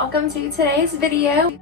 Welcome to today's video.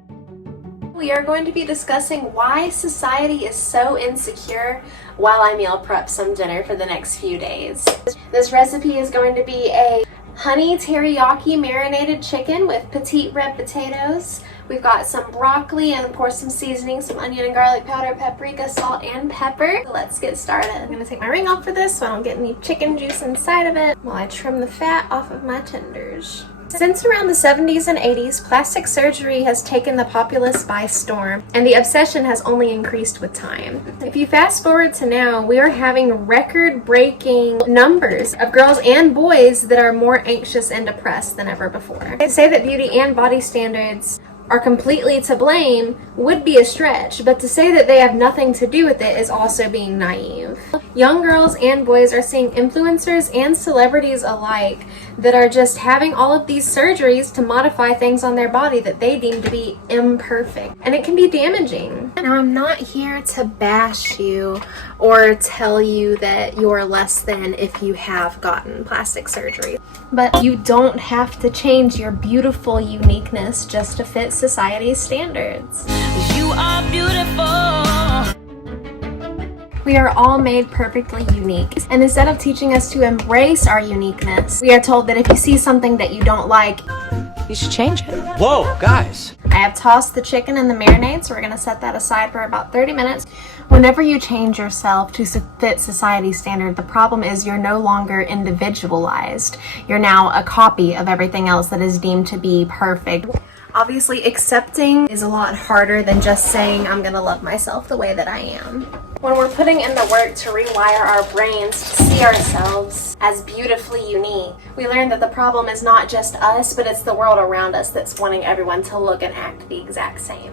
We are going to be discussing why society is so insecure while I meal prep some dinner for the next few days. This recipe is going to be a honey teriyaki marinated chicken with petite red potatoes. We've got some broccoli and of course some seasoning, some onion and garlic powder, paprika, salt, and pepper. Let's get started. I'm going to take my ring off for this so I don't get any chicken juice inside of it while I trim the fat off of my tenders. Since around the 70s and 80s, plastic surgery has taken the populace by storm, and the obsession has only increased with time. If you fast forward to now, we are having record-breaking numbers of girls and boys that are more anxious and depressed than ever before. To say that beauty and body standards are completely to blame would be a stretch, but to say that they have nothing to do with it is also being naive. Young girls and boys are seeing influencers and celebrities alike that are just having all of these surgeries to modify things on their body that they deem to be imperfect, and it can be damaging. Now, I'm not here to bash you or tell you that you're less than if you have gotten plastic surgery, but you don't have to change your beautiful uniqueness just to fit society's standards. You are beautiful. We are all made perfectly unique, and instead of teaching us to embrace our uniqueness, we are told that if you see something that you don't like, you should change it. Whoa, guys! I have tossed the chicken in the marinade, so we're going to set that aside for about 30 minutes. Whenever you change yourself to fit society's standard, the problem is you're no longer individualized. You're now a copy of everything else that is deemed to be perfect. Obviously, accepting is a lot harder than just saying, I'm gonna love myself the way that I am. When we're putting in the work to rewire our brains to see ourselves as beautifully unique, we learn that the problem is not just us, but it's the world around us that's wanting everyone to look and act the exact same.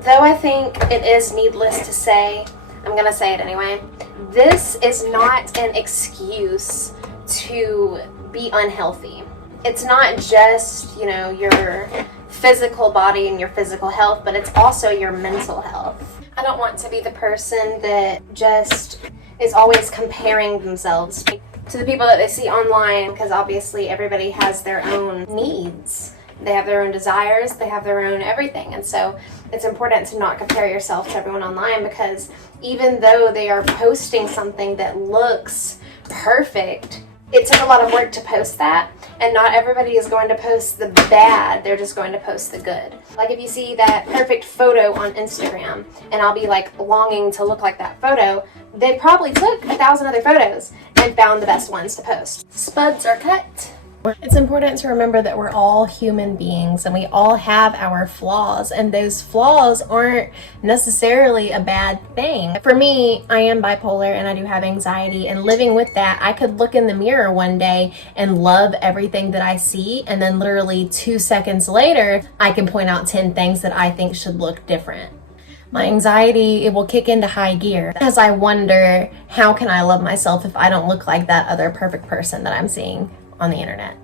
Though I think it is needless to say, I'm gonna say it anyway, this is not an excuse to be unhealthy. It's not just, your physical body and your physical health, but it's also your mental health. I don't want to be the person that just is always comparing themselves to the people that they see online, because obviously everybody has their own needs. They have their own desires, they have their own everything, and so it's important to not compare yourself to everyone online, because even though they are posting something that looks perfect, it took a lot of work to post that, and not everybody is going to post the bad, they're just going to post the good. Like if you see that perfect photo on Instagram, and I'll be like longing to look like that photo, they probably took 1,000 other photos and found the best ones to post. Spuds are cut. It's important to remember that we're all human beings and we all have our flaws, and those flaws aren't necessarily a bad thing. For me, I am bipolar and I do have anxiety, and living with that, I could look in the mirror one day and love everything that I see, and then literally 2 seconds later, I can point out 10 things that I think should look different. My anxiety, it will kick into high gear as I wonder, how can I love myself if I don't look like that other perfect person that I'm seeing on the internet?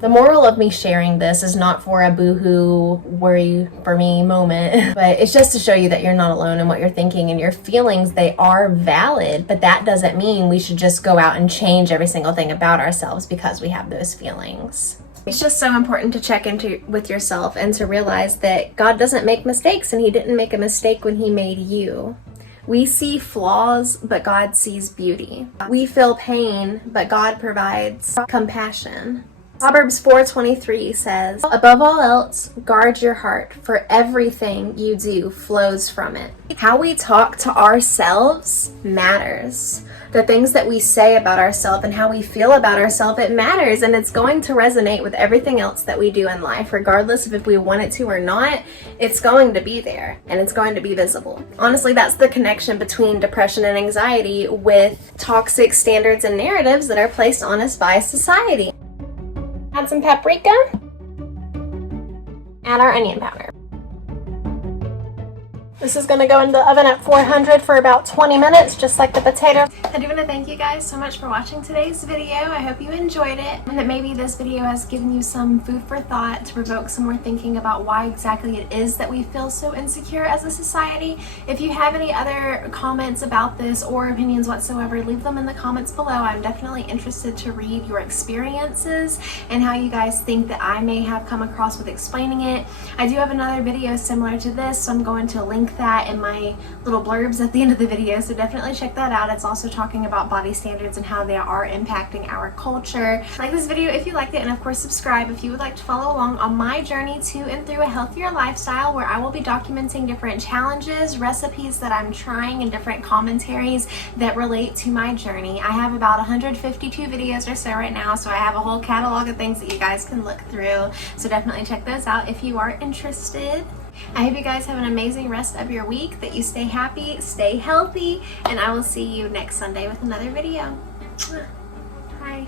The moral of me sharing this is not for a boohoo, worry for me moment, but it's just to show you that you're not alone in what you're thinking, and your feelings, they are valid, but that doesn't mean we should just go out and change every single thing about ourselves because we have those feelings. It's just so important to check into with yourself and to realize that God doesn't make mistakes, and He didn't make a mistake when He made you. We see flaws, but God sees beauty. We feel pain, but God provides compassion. Proverbs 4:23 says, above all else, guard your heart, for everything you do flows from it. How we talk to ourselves matters. The things that we say about ourselves and how we feel about ourselves, it matters, and it's going to resonate with everything else that we do in life. Regardless of if we want it to or not, it's going to be there and it's going to be visible. Honestly, that's the connection between depression and anxiety with toxic standards and narratives that are placed on us by society. Add some paprika. Add our onion powder. This is going to go in the oven at 400 for about 20 minutes, just like the potatoes. I do want to thank you guys so much for watching today's video. I hope you enjoyed it and that maybe this video has given you some food for thought to provoke some more thinking about why exactly it is that we feel so insecure as a society. If you have any other comments about this or opinions whatsoever, leave them in the comments below. I'm definitely interested to read your experiences and how you guys think that I may have come across with explaining it. I do have another video similar to this, so I'm going to link that in my little blurbs at the end of the video, so definitely check that out. It's also talking about body standards and how they are impacting our culture. Like this video if you liked it, and of course subscribe if you would like to follow along on my journey to and through a healthier lifestyle, where I will be documenting different challenges, recipes that I'm trying, and different commentaries that relate to my journey. I have about 152 videos or so right now, so I have a whole catalog of things that you guys can look through, so definitely check those out if you are interested. I hope you guys have an amazing rest of your week, that you stay happy, stay healthy, and I will see you next Sunday with another video. Bye.